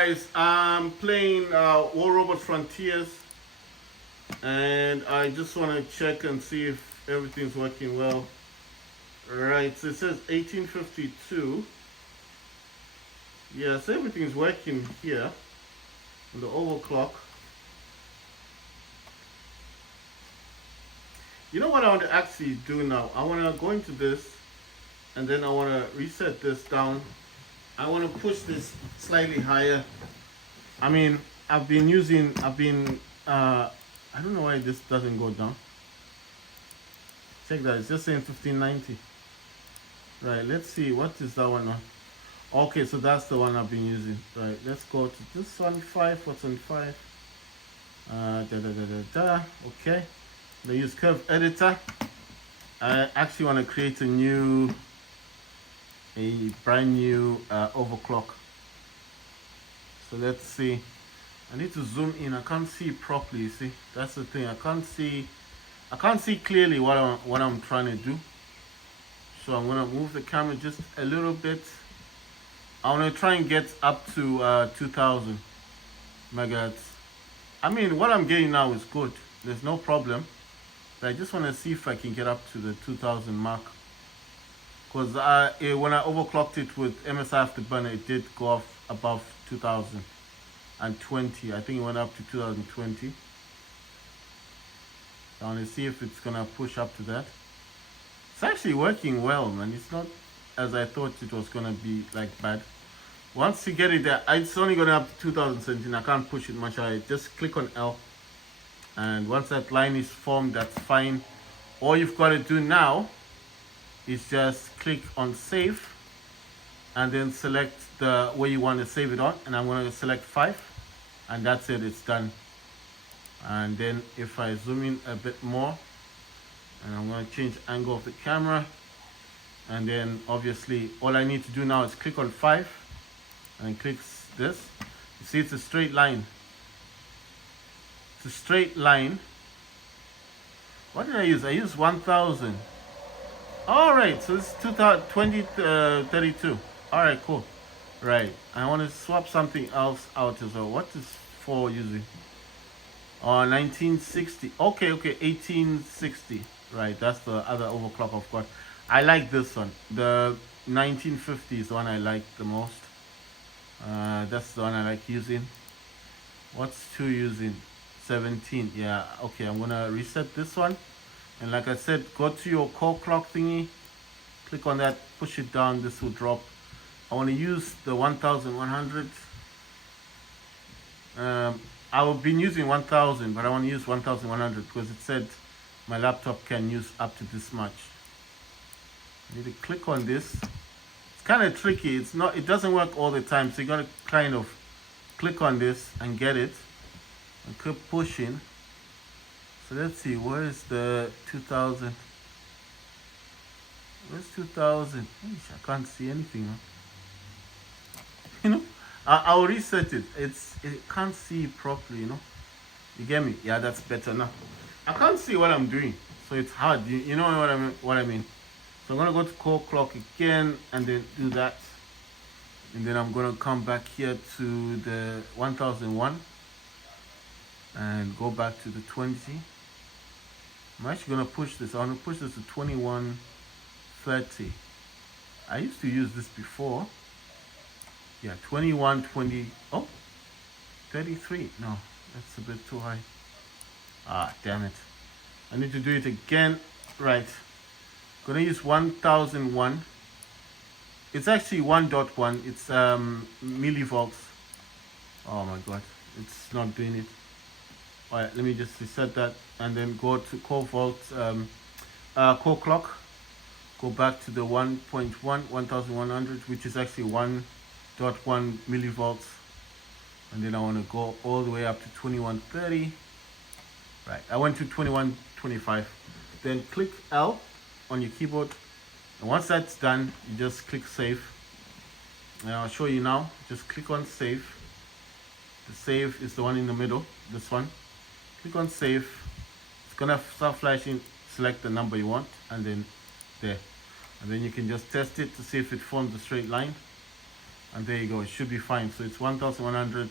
Guys, I'm playing War Robot Frontiers, and I just want to check and see if everything's working well. Right, so it says 1852. Yes, everything's working here on the overclock. You know what I want to actually do now? I want to go into this, and then I want to reset this down. I want to push this slightly higher. I mean, I don't know why this doesn't go down. Check that, it's just saying 1590. Right, let's see, what is that one on? Okay, so that's the one I've been using. Right, let's go to this one, 5, what's on 5? Okay, they use curve editor. I actually want to create a brand new overclock. So let's see. I need to zoom in. I can't see properly. See, that's the thing. I can't see clearly what I'm trying to do. So I'm gonna move the camera just a little bit. I want to try and get up to 2000 megahertz. I mean, what I'm getting now is good. There's no problem. But I just want to see if I can get up to the 2000 mark. Because when I overclocked it with MSI Afterburner, it did go off above 2020. I think it went up to 2020. I want to see if it's going to push up to that. It's actually working well, man. It's not as I thought it was going to be like bad. Once you get it there, it's only going up to 2017. I can't push it much higher. Just click on L. And once that line is formed, that's fine. All you've got to do now is just click on save and then select the way you want to save it on, and I'm going to select 5, and that's it, it's done. And then if I zoom in a bit more, and I'm going to change angle of the camera, and then obviously all I need to do now is click on 5 and click this. You see, it's a straight line. It's a straight line. What did I use? I used 1000. All right, so it's 2032. All right, cool. Right, I want to swap something else out as well. What is 4 using? 1960. Okay, 1860. Right, that's the other overclock I've got. I like this one. The 1950 is the one I like the most. That's the one I like using. What's 2 using? 17. Yeah, okay, I'm gonna reset this one. And like I said, go to your core clock thingy, click on that, push it down, this will drop. I want to use the 1100. I've been using 1000, but I want to use 1100 because it said my laptop can use up to this much. I need to click on this. It's kind of tricky. It doesn't work all the time, so you got to kind of click on this and get it and keep pushing. So let's see, where is the 2000? Where's 2000? I can't see anything. Huh? You know, I'll reset it. It can't see properly, you know. You get me? Yeah, that's better now. I can't see what I'm doing, so it's hard. You know what I mean? So I'm gonna go to core clock again and then do that. And then I'm gonna come back here to the 1001 and go back to the 20. I'm actually going to push this. I want to push this to 2130. I used to use this before. Yeah, 2120. Oh, 33. No, that's a bit too high. Ah, damn it. I need to do it again. Right. Going to use 1001. It's actually 1.1. It's millivolts. Oh my god. It's not doing it. Alright, let me just reset that and then go to core clock. Go back to the 1.1, 1100, which is actually 1.1 millivolts. And then I want to go all the way up to 2130. Right, I went to 2125. Then click L on your keyboard. And once that's done, you just click save. And I'll show you now. Just click on save. The save is the one in the middle, this one. Click on save. It's gonna start flashing. Select the number you want and then there, and then you can just test it to see if it forms a straight line. And there you go, it should be fine. So it's 1100.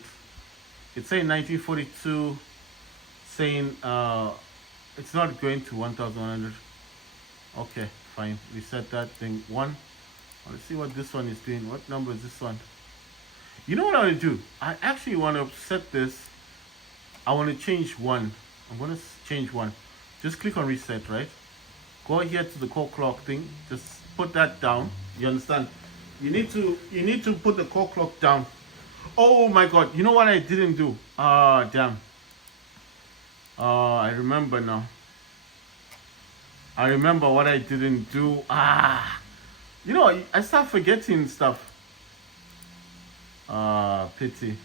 It's saying 1942, saying it's not going to 1100. Okay, fine. We set that thing one. Let's see what this one is doing. What number is this one? You know what I want to do? I actually want to set this. I want to change one. I'm going to change one. Just click on reset, right? Go here to the core clock thing. Just put that down. You understand? You need to put the core clock down. Oh my god, you know what I didn't do? Ah, damn. I remember now. I remember what I didn't do. You know, I start forgetting stuff. Pity.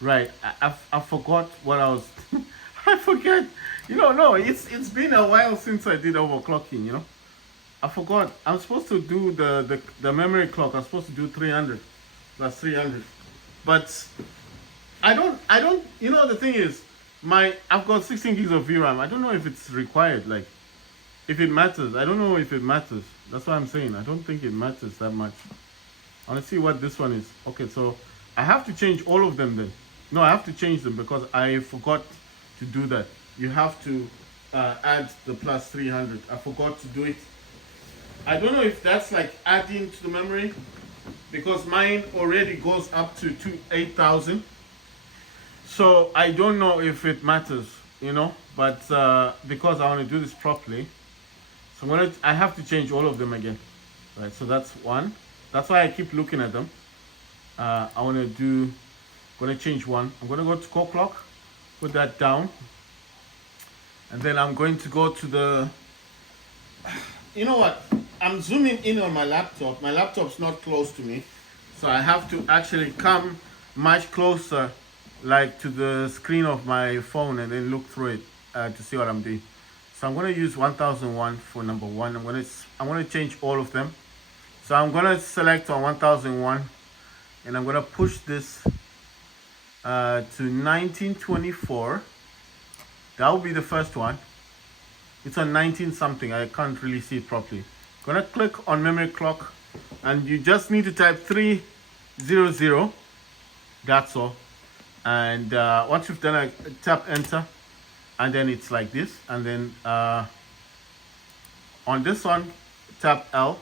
Right, I forgot what I was. I forget. You know, no, it's been a while since I did overclocking. You know, I forgot. I'm supposed to do the memory clock. I'm supposed to do 300 plus 300, but I don't. You know, the thing is, I've got 16 gigs of VRAM. I don't know if it's required. Like, if it matters. I don't know if it matters. That's what I'm saying. I don't think it matters that much. I want to see what this one is. Okay, so I have to change all of them then. No, I have to change them because I forgot to do that. You have to add the plus 300. I forgot to do it. I don't know if that's like adding to the memory, because mine already goes up to 8,000. So I don't know if it matters, you know, but because I want to do this properly, so I have to change all of them again. Right, so that's one. That's why I keep looking at them. I'm gonna change one. I'm gonna go to core clock, put that down, and then I'm going to go to the. You know what? I'm zooming in on my laptop. My laptop's not close to me, so I have to actually come much closer, like to the screen of my phone, and then look through it to see what I'm doing. So I'm gonna use 1001 for number one. I'm gonna change all of them. So I'm gonna select on 1001, and I'm gonna push this to 1924. That will be the first one. It's on 19 something. I can't really see it properly. Gonna click on memory clock, and you just need to type 300. That's all. And once you've done it, tap enter, and then it's like this. And then on this one, tap L.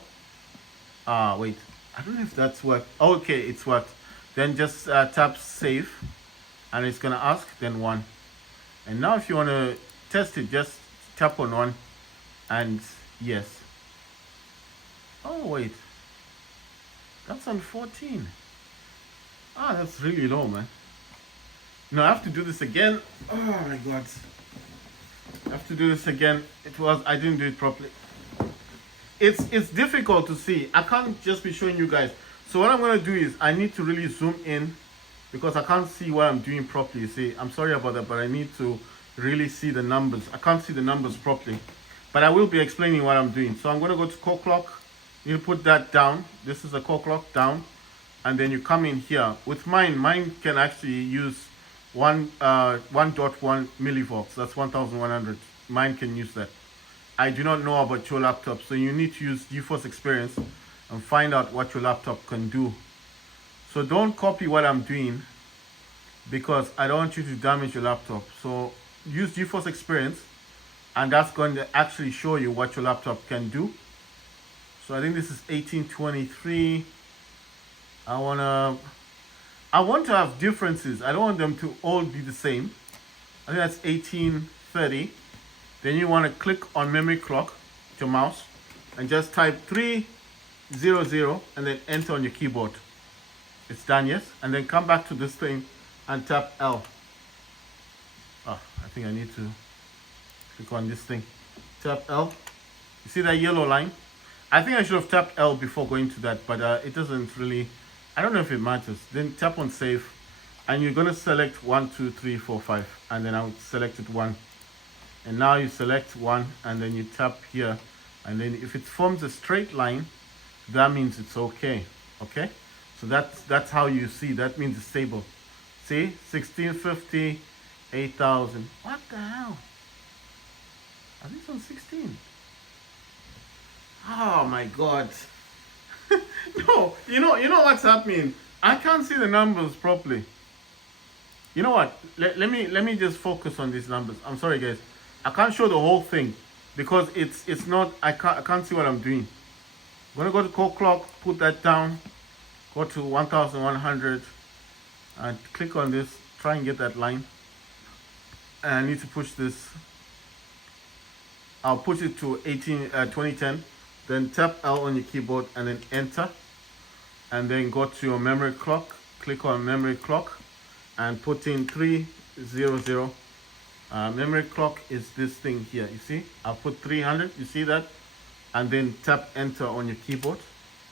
Wait, I don't know if that's what. Okay, it's what. Then just tap save, and it's gonna ask then one. And now if you want to test it, just tap on one, and yes. Oh wait, that's on 14. That's really low, man. No, I have to do this again. Oh my god, I have to do this again. I didn't do it properly. It's difficult to see. I can't just be showing you guys. So what I'm gonna do is I need to really zoom in, because I can't see what I'm doing properly. See, I'm sorry about that, but I need to really see the numbers. I can't see the numbers properly, but I will be explaining what I'm doing. So I'm gonna go to core clock. You put that down. This is a core clock down, and then you come in here. With mine can actually use 1.1 millivolts. That's 1100. Mine can use that. I do not know about your laptop, so you need to use GeForce Experience and find out what your laptop can do. So don't copy what I'm doing, because I don't want you to damage your laptop. So use GeForce Experience, and that's going to actually show you what your laptop can do. So I think this is 1823. I want to have differences. I don't want them to all be the same. I think that's 1830. Then you want to click on memory clock with your mouse and just type 300 and then enter on your keyboard. It's done, yes? And then come back to this thing and tap L. I think I need to click on this thing. Tap L. You see that yellow line? I think I should have tapped L before going to that, but it doesn't really, I don't know if it matters. Then tap on save, and you're going to select 1, 2, 3, 4, 5, and then I would select it 1. And now you select 1, and then you tap here, and then if it forms a straight line, that means it's okay. Okay, so that's how you see. That means it's stable. See, 1650, 8,000. What the hell? Are these on 16? Oh my god. No, you know what's happening. I can't see the numbers properly. You know what? Let me just focus on these numbers. I'm sorry, guys. I can't show the whole thing because it's not. I can't see what I'm doing. I'm gonna go to code clock, put that down, go to 1100, and click on this. Try and get that line. And I need to push this. I'll push it to 2010. Then tap L on your keyboard and then enter. And then go to your memory clock. Click on memory clock and put in 300. Memory clock is this thing here. You see? I'll put 300. You see that? And then tap enter on your keyboard,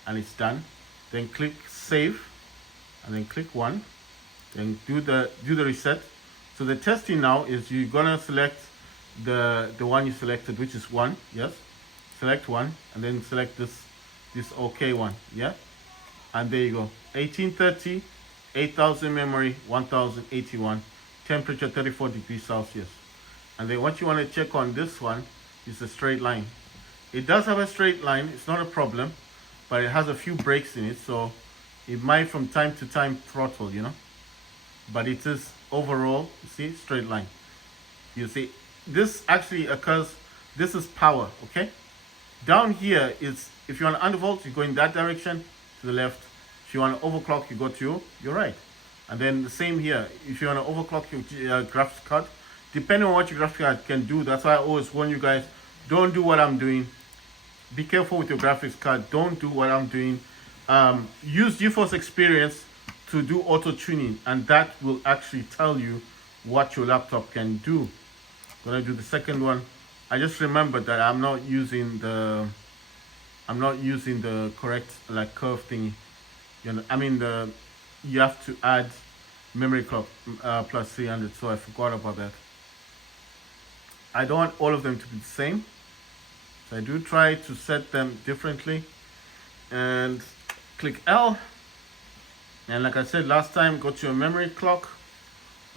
and it's done. Then click save, and then click 1. Then do the reset. So the testing now is you're gonna select the one you selected, which is 1. Yes. Select 1, and then select this OK one. Yeah. And there you go. 1830, 8000 memory, 1081, temperature 34 degrees Celsius. And then what you want to check on this one is the straight line. It does have a straight line, it's not a problem, but it has a few breaks in it, so it might from time to time throttle, But it is overall, you see, straight line. You see, this actually occurs, this is power, okay? Down here is, if you want to undervolt, you go in that direction, to the left. If you want to overclock, you go to your right. And then the same here. If you want to overclock your graphics card, depending on what your graphics card can do, that's why I always warn you guys, don't do what I'm doing. Be careful with your graphics card. Don't do what I'm doing. Use GeForce Experience to do auto tuning, and that will actually tell you what your laptop can do. I'm gonna do the second one. I just remembered that I'm not using the correct like curve thingy. You have to add memory clock plus 300, so I forgot about that. I don't want all of them to be the same, so I do try to set them differently. And click L, and like I said last time, go to your memory clock.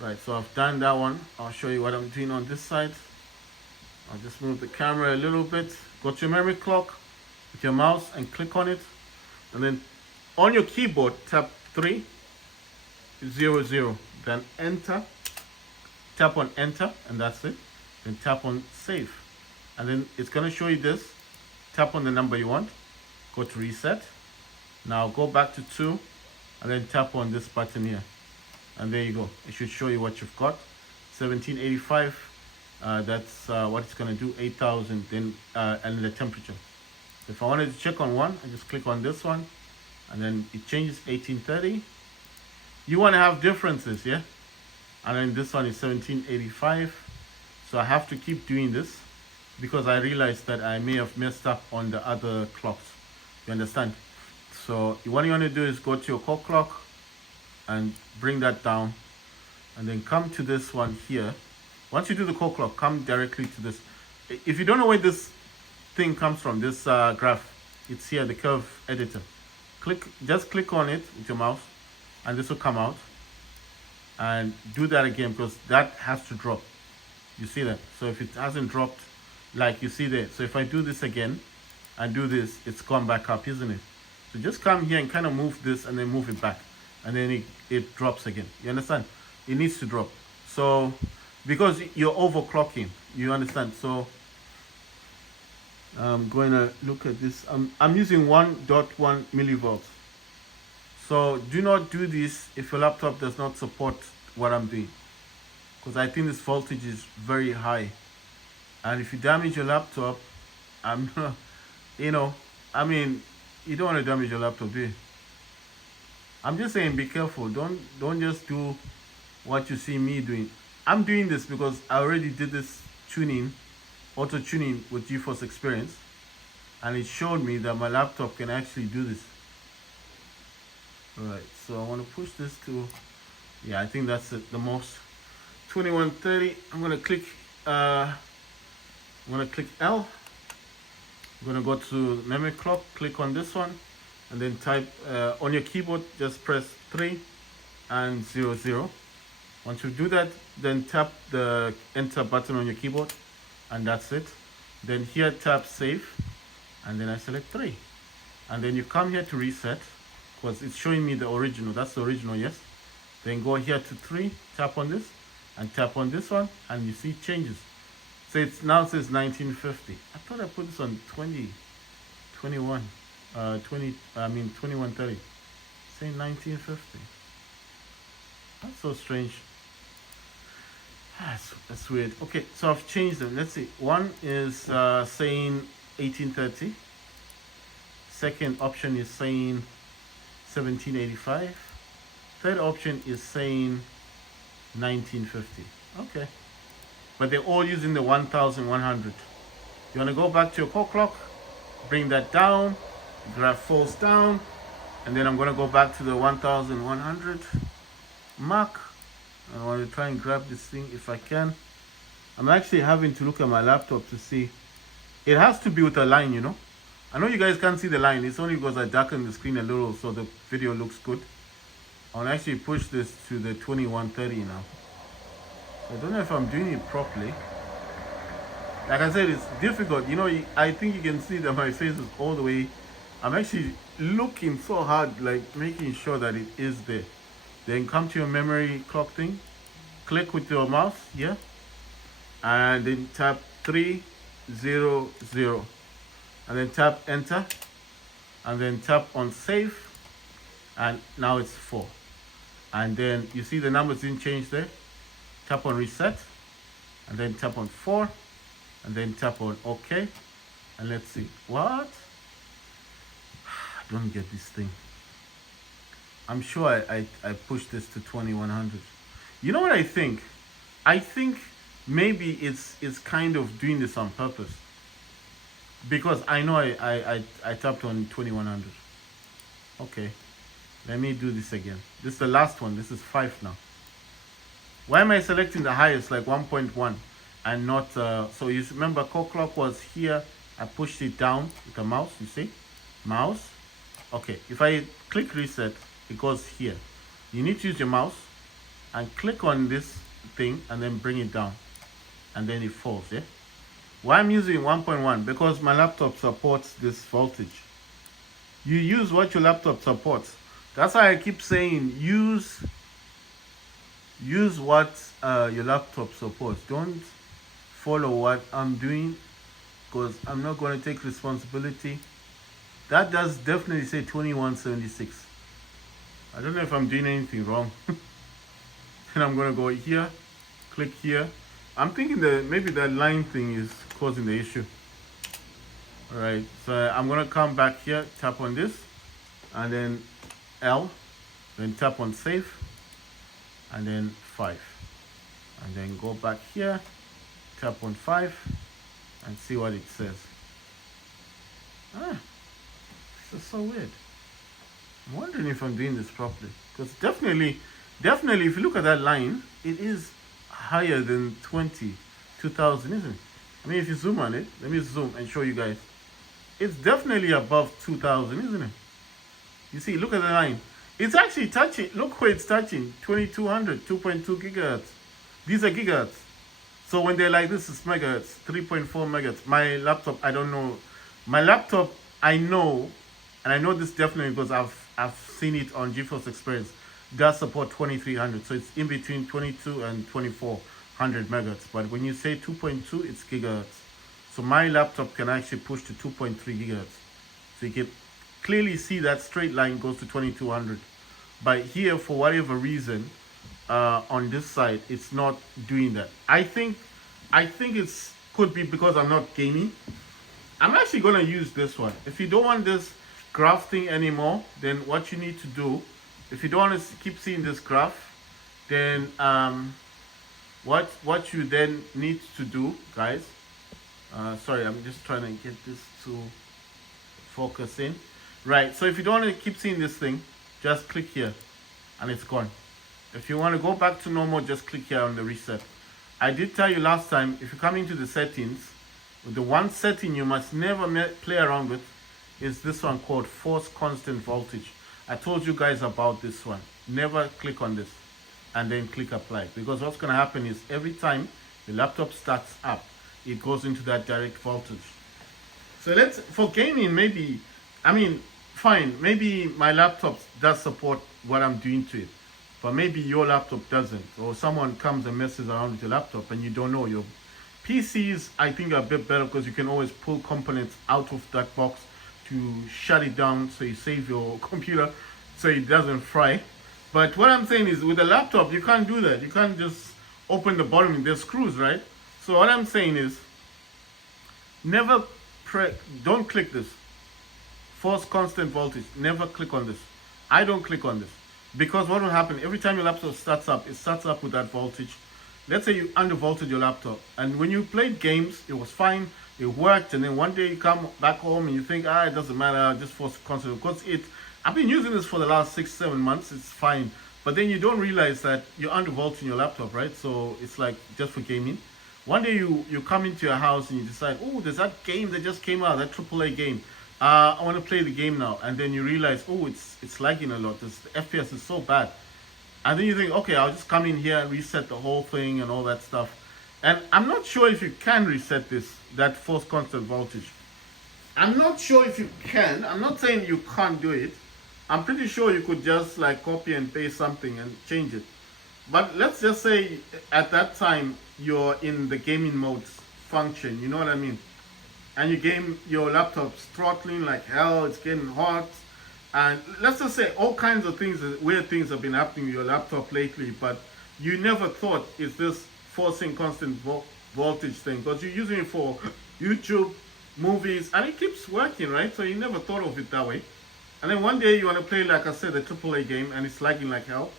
Right, so I've done that one. I'll show you what I'm doing on this side. I'll just move the camera a little bit. Go to your memory clock with your mouse and click on it, and then on your keyboard tap 300, then enter. Tap on enter, and that's it. Then tap on save, and then it's going to show you this. Tap on the number you want, go to reset. Now go back to 2, and then tap on this button here, and there you go. It should show you what you've got. 1785. That's what it's going to do. 8000, then and the temperature. If I wanted to check on one, I just click on this one, and then it changes 1830. You want to have differences, yeah? And then this one is 1785. So I have to keep doing this because I realized that I may have messed up on the other clocks. You understand? So what you want to do is go to your core clock and bring that down, and then come to this one here. Once you do the core clock, come directly to this. If you don't know where this thing comes from, this graph, it's here, the curve editor. Just click on it with your mouse, and this will come out. And do that again, because that has to drop. You see that? So if it hasn't dropped, like you see there, so if I do this again and do this, it's gone back up, isn't it? So just come here and kind of move this and then move it back, and then it drops again. You understand? It needs to drop. So because you're overclocking, you understand? So I'm going to look at this. I'm using 1.1 millivolts. So do not do this if your laptop does not support what I'm doing, because I think this voltage is very high, and if you damage your laptop, you don't want to damage your laptop, do you? I'm just saying, be careful. Don't just do what you see me doing. I'm doing this because I already did this tuning, auto tuning with GeForce Experience, and it showed me that my laptop can actually do this. Alright, so I want to push this to, yeah, I think that's it, the most. 2130. I'm gonna click L. I'm gonna go to memory clock, click on this one, and then type on your keyboard, just press 3 and 00. Once you do that, then tap the enter button on your keyboard, and that's it. Then here tap save, and then I select 3. and then you come here to reset, because it's showing me the original. That's the original, yes. Then go here to 3, tap on this, and tap on this one, and you see it changes. So it now says 1950. I thought I put this on 2130. Saying 1950. That's so strange. That's weird. Okay, so I've changed them. Let's see. One is saying 1830. Second option is saying 1785. Third option is saying 1950. Okay. But they're all using the 1100. You want to go back to your core clock, bring that down, graph falls down, and then I'm going to go back to the 1100 mark. I want to try and grab this thing if I can. I'm actually having to look at my laptop to see. It has to be with a line, you know. I know you guys can't see the line. It's only because I darkened the screen a little so the video looks good. I'll actually push this to the 2130 now. I don't know if I'm doing it properly. Like I said, it's difficult. You know, I think you can see that my face is all the way. I'm actually looking so hard, like making sure that it is there. Then come to your memory clock thing. Click with your mouse, yeah. And then tap 300. And then tap enter. And then tap on save. And now it's 4. And then you see the numbers didn't change there. Tap on reset. And then tap on 4. And then tap on OK. And let's see. What? I don't get this thing. I'm sure I pushed this to 2100. You know what I think? I think maybe it's kind of doing this on purpose. Because I know I tapped on 2100. Okay. Let me do this again. This is the last one. This is 5 now. Why am I selecting the highest, like 1.1, and not, so you remember core clock was here. I pushed it down with the mouse, you see? Mouse. Okay, if I click reset, it goes here. You need to use your mouse and click on this thing and then bring it down. And then it falls, yeah? Why I'm using 1.1? Because my laptop supports this voltage. You use what your laptop supports. That's why I keep saying use what your laptop supports. Don't follow what I'm doing, because I'm not going to take responsibility. That does definitely say 2176. I don't know if I'm doing anything wrong. And I'm going to go here, click here. I'm thinking that maybe that line thing is causing the issue. All right, so I'm going to come back here, tap on this, and then L, then tap on save, and then 5, and then go back here, tap on 5, and see what it says. This is so weird. I'm wondering if I'm doing this properly, because definitely if you look at that line, it is higher than 2000, isn't it? I mean, if you zoom on it, let me zoom and show you guys. It's definitely above 2000, isn't it? You see, look at the line. It's actually touching. Look where it's touching. 2200, 2.2 gigahertz. These are gigahertz. So when they're like this, it's megahertz, 3.4 megahertz. My laptop, I don't know. My laptop, I know, and I know this definitely because I've seen it on GeForce Experience. Does support 2300, so it's in between 22 and 2400 megahertz. But when you say 2.2, it's gigahertz. So my laptop can actually push to 2.3 gigahertz. So you can clearly see that straight line goes to 2200. But here, for whatever reason, on this side, it's not doing that. I think it's could be because I'm not gaming. I'm actually gonna use this one. If you don't want this graph thing anymore, then what you need to do, if you don't want to keep seeing this graph, then what you then need to do, guys. Sorry, I'm just trying to get this to focus in. Right, so if you don't want to keep seeing this thing, just click here and it's gone. If you want to go back to normal, just click here on the reset. I did tell you last time, if you come into the settings, the one setting you must never play around with is this one called force constant voltage. I told you guys about this one. Never click on this and then click apply, because what's going to happen is every time the laptop starts up, it goes into that direct voltage. So for gaming, maybe, I mean, fine, maybe my laptop does support what I'm doing to it, but maybe your laptop doesn't, or someone comes and messes around with your laptop and you don't know. Your PCs, I think, are a bit better because you can always pull components out of that box to shut it down, so you save your computer so it doesn't fry. But what I'm saying is, with a laptop, you can't do that. You can't just open the bottom. There's screws, right? So what I'm saying is, never don't click this. Force constant voltage. Never click on this. I don't click on this. Because what will happen, every time your laptop starts up, it starts up with that voltage. Let's say you undervolted your laptop, and when you played games, it was fine, it worked, and then one day you come back home and you think, it doesn't matter, just force constant. Because I've been using this for the last 6-7 months, it's fine. But then you don't realize that you're undervolting your laptop, right? So it's like just for gaming. One day you come into your house and you decide, oh, there's that game that just came out, that AAA game. I want to play the game now. And then you realize, oh, it's lagging a lot. The FPS is so bad. And then you think, okay, I'll just come in here and reset the whole thing and all that stuff. And I'm not sure if you can reset that force constant voltage. I'm not sure if you can. I'm not saying you can't do it. I'm pretty sure you could just like copy and paste something and change it. But let's just say at that time you're in the gaming mode function, you know what I mean? And your laptop's throttling like hell, it's getting hot. And let's just say all kinds of things, weird things have been happening with your laptop lately, but you never thought it's this forcing constant voltage thing, because you're using it for YouTube, movies, and it keeps working, right? So you never thought of it that way. And then one day you want to play, like I said, a AAA game, and it's lagging like hell.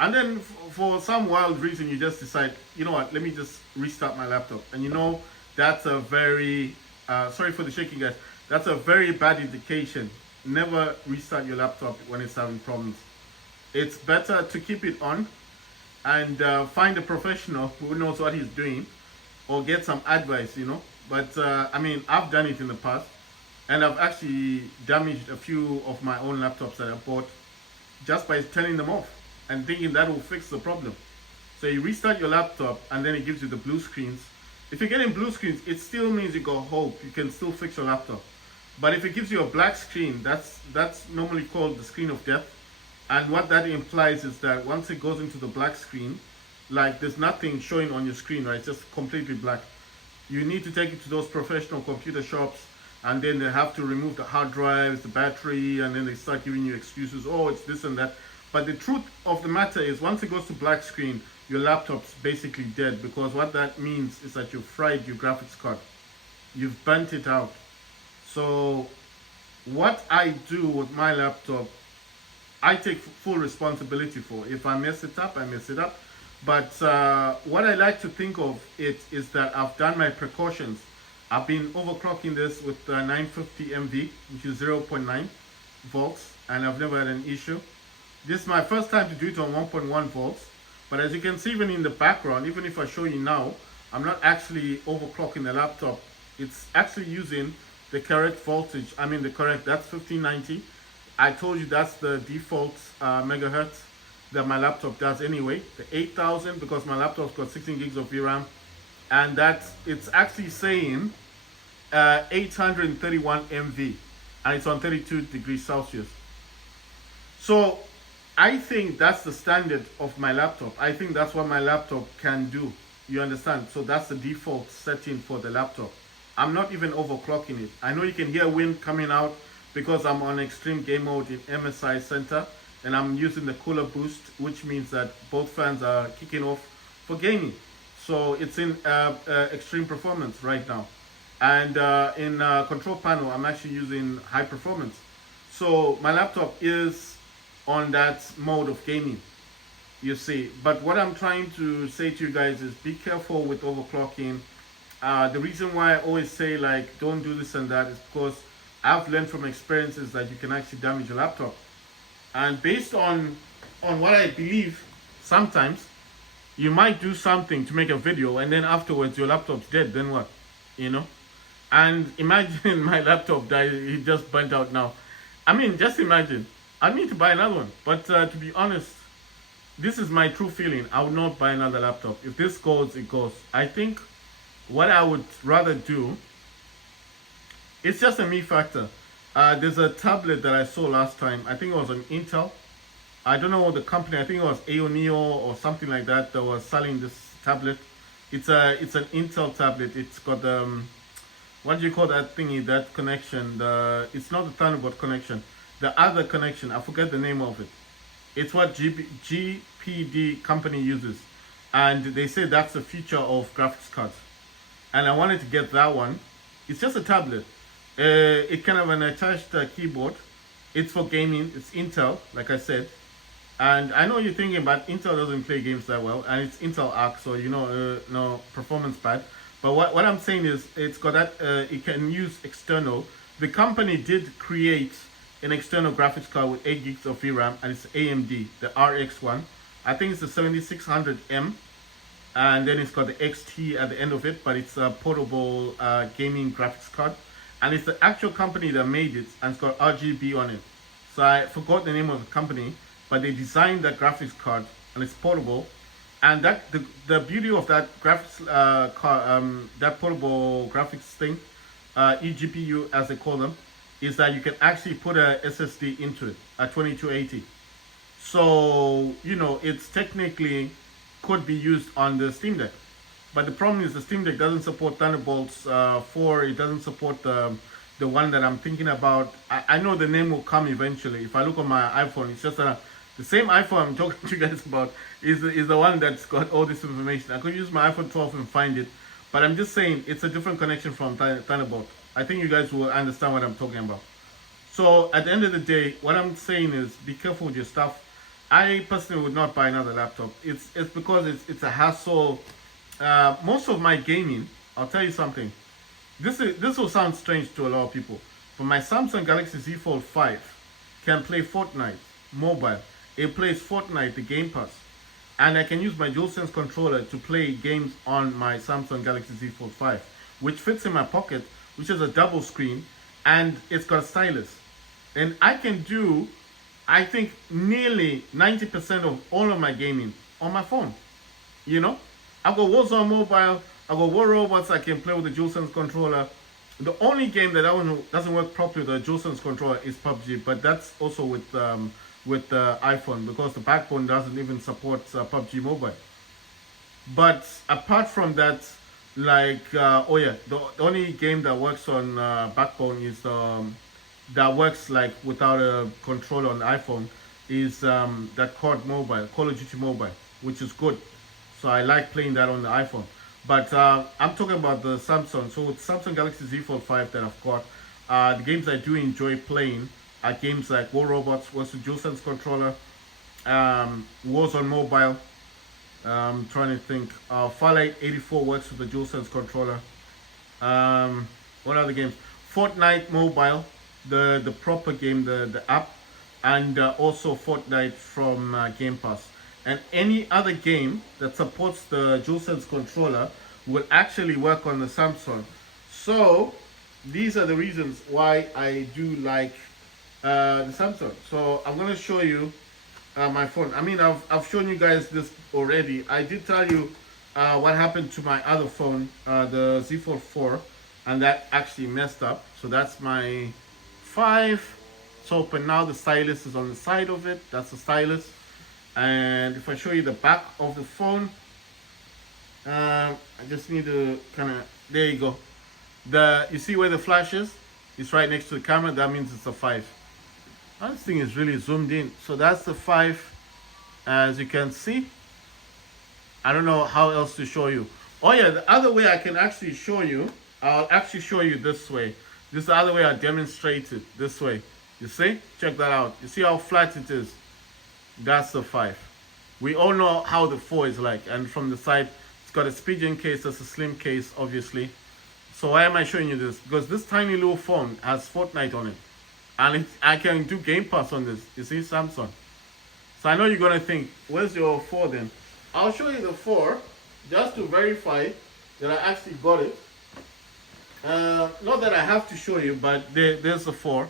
And then for some wild reason, you just decide, you know what, let me just restart my laptop. And you know, that's a very, sorry for the shaking, guys, that's a very bad indication. Never restart your laptop when it's having problems. It's better to keep it on and find a professional who knows what he's doing, or get some advice, you know. But I mean, I've done it in the past, and I've actually damaged a few of my own laptops that I bought just by turning them off and thinking that will fix the problem. So you restart your laptop and then it gives you the blue screens. If you're getting blue screens, it still means you got hope. You can still fix your laptop. But if it gives you a black screen, that's normally called the screen of death. And what that implies is that once it goes into the black screen, like there's nothing showing on your screen, right? It's just completely black. You need to take it to those professional computer shops, and then they have to remove the hard drives, the battery, and then they start giving you excuses. Oh, it's this and that. But the truth of the matter is, once it goes to black screen, your laptop's basically dead, because what that means is that you've fried your graphics card. You've burnt it out. So what I do with my laptop, I take full responsibility for. If I mess it up, I mess it up. But what I like to think of it is that I've done my precautions. I've been overclocking this with 950 MV, which is 0.9 volts, and I've never had an issue. This is my first time to do it on 1.1 volts. But as you can see, even in the background, even if I show you now, I'm not actually overclocking the laptop. It's actually using the correct voltage. I mean, that's 1590. I told you that's the default megahertz that my laptop does anyway. The 8000, because my laptop's got 16 gigs of VRAM, and it's actually saying 831 MV, and it's on 32 degrees Celsius. So I think that's the standard of my laptop. I think that's what my laptop can do. You understand? So that's the default setting for the laptop. I'm not even overclocking it. I know you can hear wind coming out because I'm on extreme game mode in MSI center, and I'm using the cooler boost, which means that both fans are kicking off for gaming. So it's in extreme performance right now. And in control panel, I'm actually using high performance. So my laptop is on that mode of gaming, you see. But what I'm trying to say to you guys is be careful with overclocking. The reason why I always say like don't do this and that is because I've learned from experiences that you can actually damage your laptop. And based on what I believe, sometimes you might do something to make a video and then afterwards your laptop's dead. Then what? You know? And imagine my laptop died, it just burnt out now. I mean, just imagine. I need to buy another one. But to be honest, this is my true feeling. I would not buy another laptop. If this goes, it goes. I think what I would rather do, it's just a me factor. There's a tablet that I saw last time. I think it was an Intel. I don't know the company. I think it was Aoneo or something like that that was selling this tablet. It's an Intel tablet. It's got what do you call that thingy? That connection. It's not the Thunderbolt connection. The other connection. I forget the name of it. It's what GPD company uses, and they say that's the future of graphics cards. And I wanted to get that one. It's just a tablet. It can have an attached keyboard. It's for gaming. It's Intel, like I said. And I know you're thinking, but Intel doesn't play games that well, and it's Intel Arc, so you know, no performance bad. But what I'm saying is, it's got that it can use external. The company did create an external graphics card with 8 gigs of VRAM, and it's AMD, the RX one. I think it's the 7600M, and then it's got the XT at the end of it, but it's a portable gaming graphics card, and it's the actual company that made it, and it's got RGB on it. So I forgot the name of the company, but they designed that graphics card, and it's portable. And that the beauty of that graphics that portable graphics thing, eGPU as they call them, is that you can actually put a SSD into it at 2280. So you know it's technically could be used on the Steam Deck, but the problem is the Steam Deck doesn't support Thunderbolts 4. It doesn't support the one that I'm thinking about. I know the name will come eventually. If I look on my iPhone, it's just the same iPhone I'm talking to you guys about is the one that's got all this information. I could use my iPhone 12 and find it, but I'm just saying it's a different connection from Thunderbolt. I think you guys will understand what I'm talking about. So at the end of the day, what I'm saying is be careful with your stuff. I personally would not buy another laptop. It's because it's a hassle. Most of my gaming, I'll tell you something. This will sound strange to a lot of people, but my Samsung Galaxy Z Fold 5 can play Fortnite mobile. It plays Fortnite, the Game Pass, and I can use my DualSense controller to play games on my Samsung Galaxy Z Fold 5, which fits in my pocket, which is a double screen, and it's got a stylus. And I can do, I think, nearly 90% of all of my gaming on my phone. You know, I've got Warzone Mobile, I've got War Robots, I can play with the DualSense controller. The only game that doesn't work properly with the DualSense controller is PUBG, but that's also with the iPhone, because the backbone doesn't even support PUBG Mobile. But apart from that, like oh yeah, the only game that works on backbone is that works like without a controller on the iPhone is that Call of Duty Mobile, which is good. So I like playing that on the iPhone. But I'm talking about the Samsung. So with Samsung Galaxy Z Fold 5 that I've got, the games I do enjoy playing are games like War Robots, works with DualSense controller, Warzone Mobile. I'm trying to think. Fallout 84 works with the DualSense controller. What other games? Fortnite Mobile, the proper game, the app, and also Fortnite from Game Pass. And any other game that supports the DualSense controller will actually work on the Samsung. So these are the reasons why I do like the Samsung. So I'm gonna show you my phone. I mean, I've shown you guys this already. I did tell you what happened to my other phone, the Z Fold 4, and that actually messed up. So that's my 5. So open now. The stylus is on the side of it. That's the stylus. And if I show you the back of the phone, I just need to kind of, there you go. You see where the flash is? It's right next to the camera. That means it's a 5. This thing is really zoomed in. So that's the 5, as you can see. I don't know how else to show you. Oh yeah, the other way I can actually show you, I'll actually show you this way. This is the other way I demonstrated, this way. You see? Check that out. You see how flat it is? That's the 5. We all know how the 4 is like, and from the side it's got a Spigen case. That's a slim case, obviously. So why am I showing you this? Because this tiny little phone has Fortnite on it, and I can do Game Pass on this. You see, Samsung. So I know you're gonna think, where's your 4 then? I'll show you the 4 just to verify that I actually got it. Not that I have to show you, but there's the 4.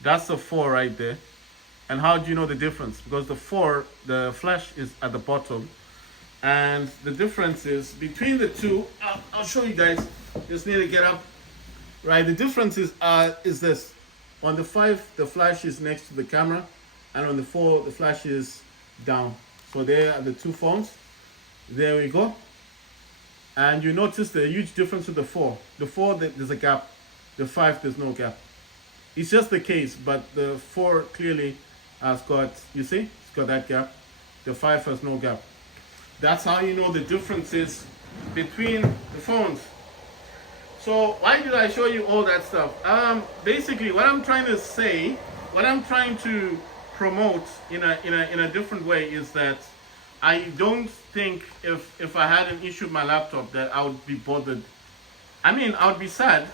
That's the 4 right there. And how do you know the difference? Because the 4, the flash is at the bottom, and the difference is between the two. I'll show you guys. Just need to get up. Right, the difference is this. On the 5, the flash is next to the camera, and on the 4, the flash is down. So there are the two phones. There we go. And you notice the huge difference with the 4. The 4, there's a gap. The 5, there's no gap. It's just the case, but the 4 clearly has got, you see, it's got that gap. The 5 has no gap. That's how you know the differences between the phones. So why did I show you all that stuff? Basically, what I'm trying to say, what I'm trying to promote in a different way is that I don't think if I had an issue with my laptop that I would be bothered. I mean, I would be sad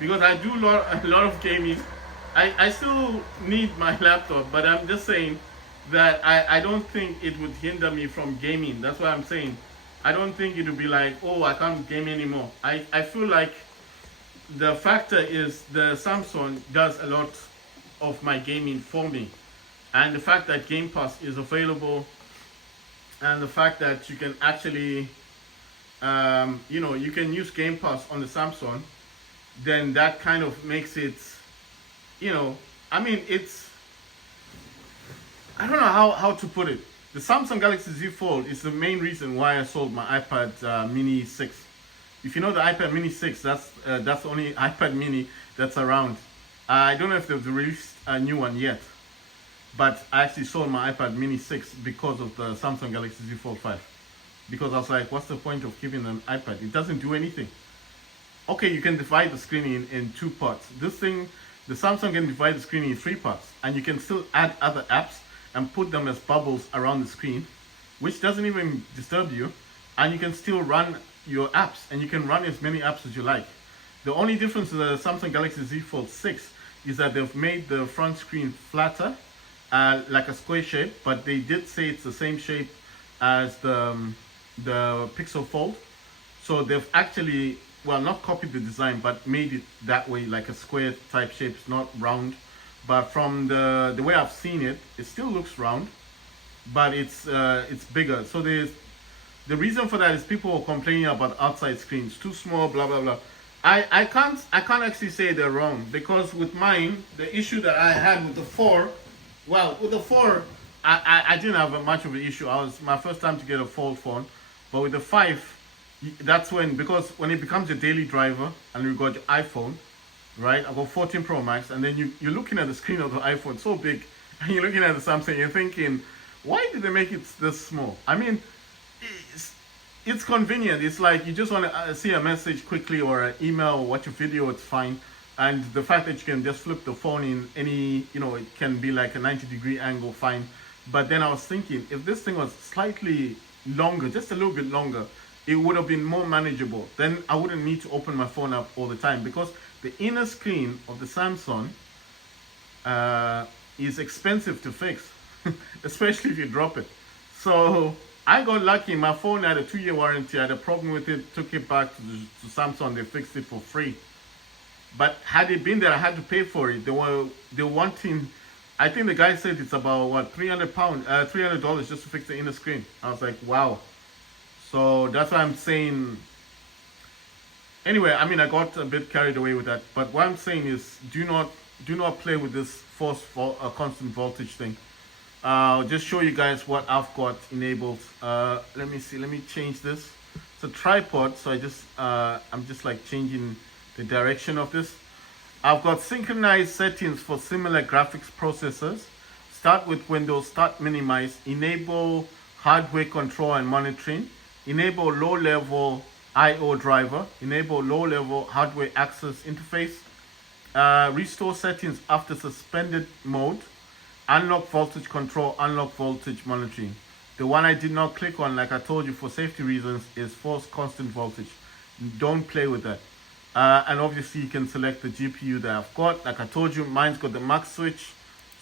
because I do a lot of gaming. I still need my laptop, but I'm just saying that I don't think it would hinder me from gaming. That's what I'm saying. I don't think it would be like, oh, I can't game anymore. I feel like the factor is the Samsung does a lot of my gaming for me. And the fact that Game Pass is available, and the fact that you can actually, you can use Game Pass on the Samsung, then that kind of makes it, it's, I don't know how to put it. The Samsung Galaxy Z Fold is the main reason why I sold my iPad Mini 6. If you know the iPad Mini 6, that's the only iPad Mini that's around. I don't know if they've released a new one yet, but I actually sold my iPad Mini 6 because of the Samsung Galaxy Z Fold 5. Because I was like, what's the point of keeping an iPad? It doesn't do anything. Okay, you can divide the screen in 2 parts. This thing, the Samsung can divide the screen in 3 parts, and you can still add other apps and put them as bubbles around the screen, which doesn't even disturb you, and you can still run your apps, and you can run as many apps as you like. The only difference with the Samsung Galaxy Z Fold 6 is that they've made the front screen flatter, like a square shape, but they did say it's the same shape as the Pixel Fold. So they've actually, well, not copied the design, but made it that way, like a square type shape. It's not round. But from the way I've seen it, it still looks round, but it's bigger. So the reason for that is people were complaining about outside screens, too small, blah blah blah. I can't actually say they're wrong, because with mine, the issue that I had with the 4, well, with the 4, I didn't have much of an issue. I was my first time to get a fold phone, but with the 5, that's because when it becomes your daily driver and you got your iPhone. Right, I got 14 Pro Max, and then you're looking at the screen of the iPhone so big, and you're looking at the Samsung, you're thinking, why did they make it this small? I mean, it's convenient. It's like you just want to see a message quickly, or an email, or watch a video, it's fine. And the fact that you can just flip the phone in any, it can be like a 90-degree angle, fine. But then I was thinking, if this thing was slightly longer, just a little bit longer, it would have been more manageable. Then I wouldn't need to open my phone up all the time, because the inner screen of the Samsung is expensive to fix, especially if you drop it. So I got lucky. My phone had a 2-year warranty. I had a problem with it, took it back to Samsung. They fixed it for free. But had it been there, I had to pay for it. They were wanting, I think the guy said it's about what, $300 just to fix the inner screen. I was like, wow. So that's why I'm saying. Anyway, I mean, I got a bit carried away with that. But what I'm saying is, do not play with this constant voltage thing. I'll just show you guys what I've got enabled. Let me see. Let me change this. It's a tripod, so I'm just like changing the direction of this. I've got synchronized settings for similar graphics processors. Start with Windows, start minimize, enable hardware control and monitoring, enable low-level I/O driver, enable low-level hardware access interface, restore settings after suspended mode, unlock voltage control, unlock voltage monitoring. The one I did not click on, like I told you for safety reasons, is force constant voltage. Don't play with that. And obviously you can select the GPU that I've got. Like I told you, mine's got the max switch,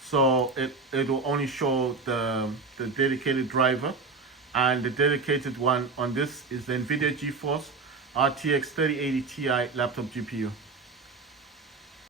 so it will only show the dedicated driver. And the dedicated one on this is the NVIDIA GeForce RTX 3080 Ti laptop GPU.